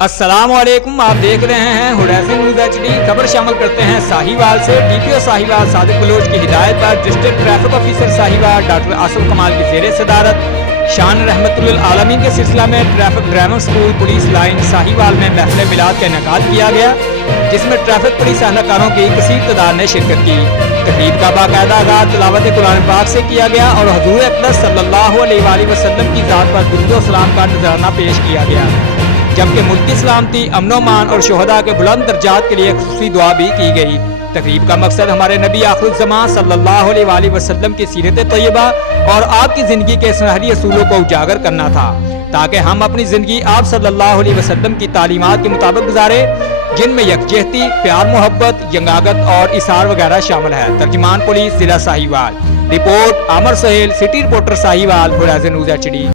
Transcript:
अस्सलाम वालेकुम, आप देख रहे हैं होराइजन न्यूज़ HD। खबर शामिल करते हैं साहिवाल से। DPO साहिवाल सादिक बलोच की हिदायत पर district traffic officer Sahiwal doctor Asif कमाल की ज़ेर सदारत शान रहमतुल आलमीन के सिलसिला में traffic driver school police line Sahiwal में महफिल मिलाद का इनेकाद किया गया, जिसमें ट्रैफिक पुलिस एहलकारों की कसीर तादाद ने शिरकत की। तकरीब का बाकायदा आगाज़ तिलावत कुरान पाक से किया गया और हुज़ूर अक़दस सल्लल्लाहु अलैहि वसल्लम की ज़ात पर दुरूद व सलाम का नजराना पेश किया गया, जबकि मुल्की सलामती, अमन-ओ-मान और शोहदा के बुलंद दर्जात के लिए खुसूसी दुआ भी की गई। तकरीब का मकसद हमारे नबी आखिरुज़्ज़मान सल्लल्लाहु अलैहि वसल्लम की सीरत तैयबा और आपकी ज़िंदगी के सुनहरी असूलों को उजागर करना था, ताकि हम अपनी ज़िंदगी आप सल्लल्लाहु अलैहि वसल्लम की तालीमात के मुताबिक गुजारे, जिनमें यकजहती, प्यार, मोहब्बत, यंगागत और इसार वगैरह शामिल है। तर्जुमान पुलिस, जिला साहिवाल। रिपोर्ट आमर Sahel, city reporter Sahiwal, horizon news HD।